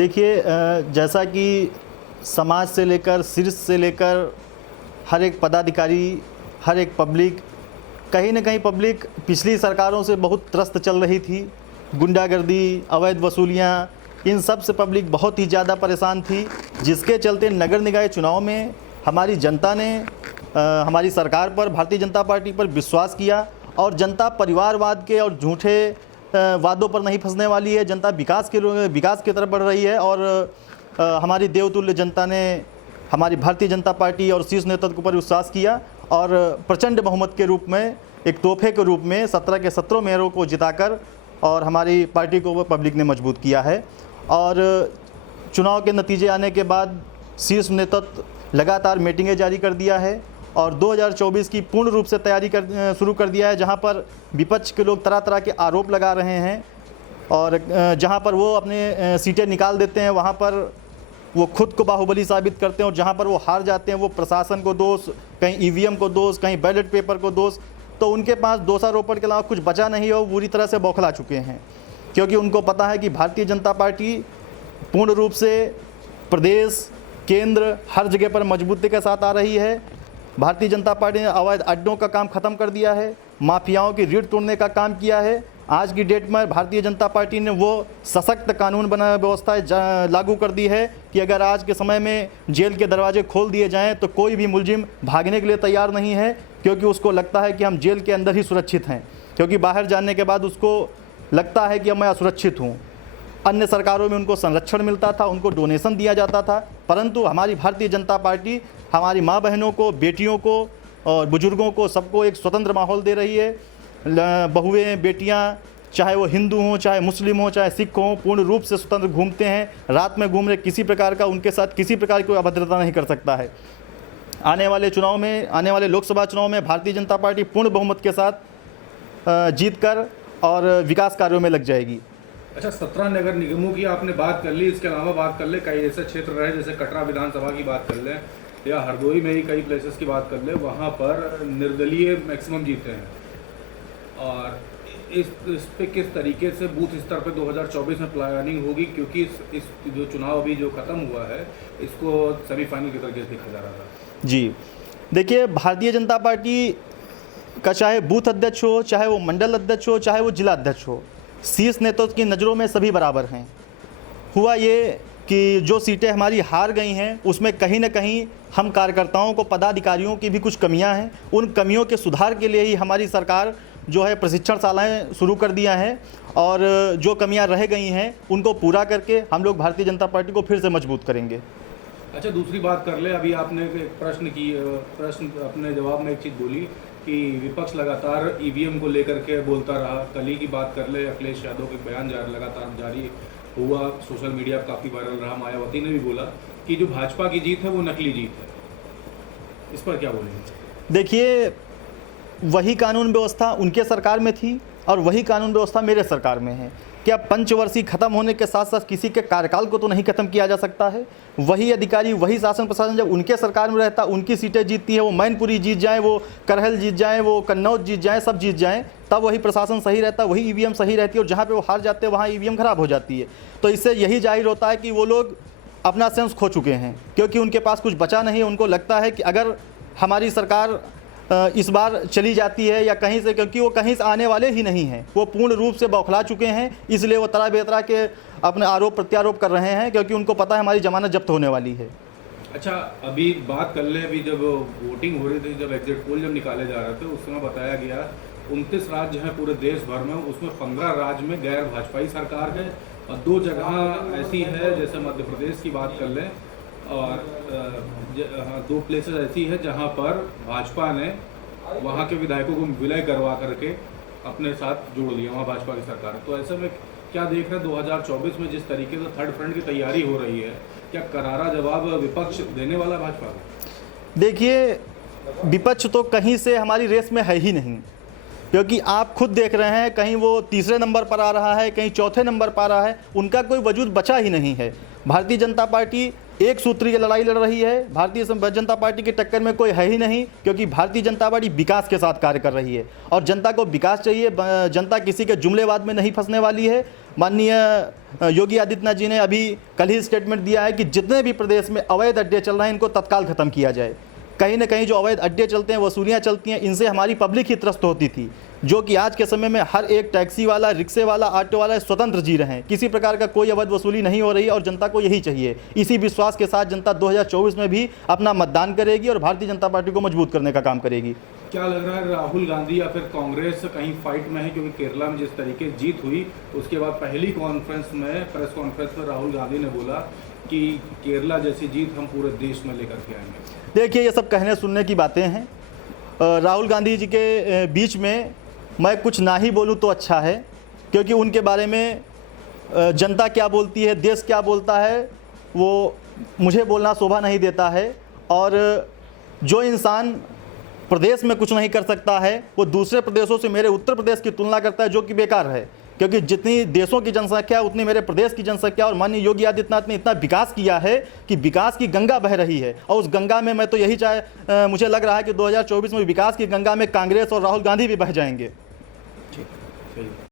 देखिए जैसा कि समाज से लेकर शीर्ष से लेकर हर एक पदाधिकारी, हर एक पब्लिक, कहीं न कहीं पब्लिक पिछली सरकारों से बहुत त्रस्त चल रही थी। गुंडागर्दी, अवैध वसूलियाँ, इन सब से पब्लिक बहुत ही ज़्यादा परेशान थी, जिसके चलते नगर निकाय चुनाव में हमारी जनता ने हमारी सरकार पर, भारतीय जनता पार्टी पर विश्वास किया और जनता परिवारवाद के और झूठे वादों पर नहीं फंसने वाली है। जनता विकास की तरफ बढ़ रही है और हमारी देवतुल्य जनता ने हमारी भारतीय जनता पार्टी और शीर्ष नेतृत्व पर विश्वास किया और प्रचंड बहुमत के रूप में, एक तोहफे के रूप में 17 के 17 मेयरों को जिताकर और हमारी पार्टी को पब्लिक ने मजबूत किया है। और चुनाव के नतीजे आने के बाद शीर्ष नेतृत्व लगातार मीटिंगें जारी कर दिया है और 2024 की पूर्ण रूप से तैयारी शुरू कर दिया है, जहां पर विपक्ष के लोग तरह तरह के आरोप लगा रहे हैं और जहां पर वो अपने सीटें निकाल देते हैं, वहां पर वो खुद को बाहुबली साबित करते हैं और जहां पर वो हार जाते हैं वो प्रशासन को दोष, कहीं ईवीएम को दोष, कहीं बैलेट पेपर को दोष। तो उनके पास दोषारोपण के अलावा कुछ बचा नहीं है, वो बुरी तरह से बौखला चुके हैं, क्योंकि उनको पता है कि भारतीय जनता पार्टी पूर्ण रूप से प्रदेश, केंद्र, हर जगह पर मजबूती के साथ आ रही है। भारतीय जनता पार्टी ने अवैध अड्डों का काम ख़त्म कर दिया है, माफियाओं की रीढ़ तोड़ने का काम किया है। आज की डेट में भारतीय जनता पार्टी ने वो सशक्त कानून बना व्यवस्था लागू कर दी है कि अगर आज के समय में जेल के दरवाजे खोल दिए जाएं तो कोई भी मुलजिम भागने के लिए तैयार नहीं है, क्योंकि उसको लगता है कि हम जेल के अंदर ही सुरक्षित हैं, क्योंकि बाहर जाने के बाद उसको लगता है कि अब मैं असुरक्षित हूँ। अन्य सरकारों में उनको संरक्षण मिलता था, उनको डोनेशन दिया जाता था, परंतु हमारी भारतीय जनता पार्टी हमारी माँ बहनों को, बेटियों को और बुजुर्गों को, सबको एक स्वतंत्र माहौल दे रही है। बहुएं, बेटियां, चाहे वो हिंदू हों, चाहे मुस्लिम हों, चाहे सिख हों, पूर्ण रूप से स्वतंत्र घूमते हैं। रात में घूम रहे, किसी प्रकार का उनके साथ किसी प्रकार की कोई अभद्रता नहीं कर सकता है। आने वाले लोकसभा चुनाव में भारतीय जनता पार्टी पूर्ण बहुमत के साथ जीतकर और विकास कार्यों में लग जाएगी। अच्छा, 17 नगर निगमों की आपने बात कर ली, इसके अलावा बात कर ले कई ऐसे क्षेत्र रहे, जैसे कटरा विधानसभा की बात कर लें या हरदोई में ही कई प्लेसेस की बात कर ले, वहाँ पर निर्दलीय मैक्सिमम जीते हैं। और इस पे किस तरीके से बूथ स्तर पे 2024 में प्लानिंग होगी, क्योंकि इस जो चुनाव अभी जो ख़त्म हुआ है इसको सेमीफाइनल की तरीके से देखा जा रहा था। जी देखिए, भारतीय जनता पार्टी का चाहे बूथ अध्यक्ष हो, चाहे वो मंडल अध्यक्ष हो, चाहे वो जिला अध्यक्ष हो, शीर्ष नेतृत्व की नज़रों में सभी बराबर हैं। हुआ ये कि जो सीटें हमारी हार गई हैं उसमें कहीं ना कहीं हम कार्यकर्ताओं को, पदाधिकारियों की भी कुछ कमियां हैं। उन कमियों के सुधार के लिए ही हमारी सरकार जो है प्रशिक्षणशालाएं शुरू कर दिया है और जो कमियां रह गई हैं उनको पूरा करके हम लोग भारतीय जनता पार्टी को फिर से मजबूत करेंगे। अच्छा, दूसरी बात कर ले, अभी आपने एक प्रश्न अपने जवाब में एक चीज़ बोली कि विपक्ष लगातार ईवीएम को लेकर के बोलता रहा। कल ही की बात कर ले, अखिलेश यादव के बयान लगातार जारी हुआ, सोशल मीडिया पर काफ़ी वायरल रहा। मायावती ने भी बोला कि जो भाजपा की जीत है वो नकली जीत है। इस पर क्या बोलेंगे? देखिए, वही कानून व्यवस्था उनके सरकार में थी और वही कानून व्यवस्था मेरे सरकार में है। क्या पंचवर्षीय खत्म होने के साथ साथ किसी के कार्यकाल को तो नहीं खत्म किया जा सकता है? वही अधिकारी, वही शासन प्रशासन जब उनके सरकार में रहता, उनकी सीटें जीतती है, वो मैनपुरी जीत जाए, वो करहल जीत जाए, वो कन्नौज जीत जाए, सब जीत जाएँ, तब वही प्रशासन सही रहता, वही ईवीएम सही रहती है और जहाँ पे वो हार जाते हैं वहाँ ईवीएम खराब हो जाती है। तो इससे यही जाहिर होता है कि वो लोग अपना सेंस खो चुके हैं, क्योंकि उनके पास कुछ बचा नहीं है। उनको लगता है कि अगर हमारी सरकार इस बार चली जाती है या कहीं से, क्योंकि वो कहीं से आने वाले ही नहीं हैं, वो पूर्ण रूप से बौखला चुके हैं, इसलिए वो तरह बेतरह के अपने आरोप प्रत्यारोप कर रहे हैं, क्योंकि उनको पता है हमारी जमानत जब्त होने वाली है। अच्छा, अभी बात कर ले, अभी जब वोटिंग हो रही थी, जब एग्जिट पोल जब निकाले जा रहे थे, उस समय बताया गया 29 राज्य हैं पूरे देश भर में, उसमें 15 राज्य में गैर भाजपाई सरकार है और 2 जगह ऐसी है, जैसे मध्य प्रदेश की बात कर लें, और 2 प्लेसेस ऐसी है जहां पर भाजपा ने वहां के विधायकों को विलय करवा करके अपने साथ जोड़ लिया, वहां भाजपा की सरकार है। तो ऐसे में क्या देख रहे हैं 2024 में जिस तरीके से थर्ड फ्रंट की तैयारी हो रही है, क्या करारा जवाब विपक्ष देने वाला भाजपा को? देखिए, विपक्ष तो कहीं से हमारी रेस में है ही नहीं, क्योंकि आप खुद देख रहे हैं कहीं वो तीसरे नंबर पर आ रहा है, कहीं चौथे नंबर पर आ रहा है, उनका कोई वजूद बचा ही नहीं है। भारतीय जनता पार्टी एक सूत्री की लड़ाई लड़ रही है, भारतीय जनता पार्टी की टक्कर में कोई है ही नहीं, क्योंकि भारतीय जनता पार्टी विकास के साथ कार्य कर रही है और जनता को विकास चाहिए। जनता किसी के जुमलेवाद में नहीं फंसने वाली है। माननीय योगी आदित्यनाथ जी ने अभी कल ही स्टेटमेंट दिया है कि जितने भी प्रदेश में अवैध अड्डे चल रहे हैं इनको तत्काल ख़त्म किया जाए। कहीं ना कहीं जो अवैध अड्डे चलते हैं, वसूलियाँ चलती हैं, इनसे हमारी पब्लिक ही त्रस्त होती थी, जो कि आज के समय में हर एक टैक्सी वाला, रिक्शे वाला, ऑटो वाला स्वतंत्र जी रहे हैं। किसी प्रकार का कोई अवैध वसूली नहीं हो रही है और जनता को यही चाहिए। इसी विश्वास के साथ जनता 2024 में भी अपना मतदान करेगी और भारतीय जनता पार्टी को मजबूत करने का काम करेगी। क्या लग रहा है राहुल गांधी या फिर कांग्रेस कहीं फाइट में है? क्योंकि केरला में जिस तरीके जीत हुई उसके बाद पहली कॉन्फ्रेंस में, प्रेस कॉन्फ्रेंस में राहुल गांधी ने बोला कि केरला जैसी जीत हम पूरे देश में लेकर के आएंगे। देखिए, ये सब कहने सुनने की बातें हैं। राहुल गांधी जी के बीच में मैं कुछ ना ही बोलूं तो अच्छा है, क्योंकि उनके बारे में जनता क्या बोलती है, देश क्या बोलता है, वो मुझे बोलना शोभा नहीं देता है। और जो इंसान प्रदेश में कुछ नहीं कर सकता है वो दूसरे प्रदेशों से मेरे उत्तर प्रदेश की तुलना करता है, जो कि बेकार है। क्योंकि जितनी देशों की जनसंख्या है उतनी मेरे प्रदेश की जनसंख्या, और माननीय योगी आदित्यनाथ ने इतना विकास किया है कि विकास की गंगा बह रही है। और उस गंगा में मैं तो यही मुझे लग रहा है कि 2024 में विकास की गंगा में कांग्रेस और राहुल गांधी भी बह जाएंगे।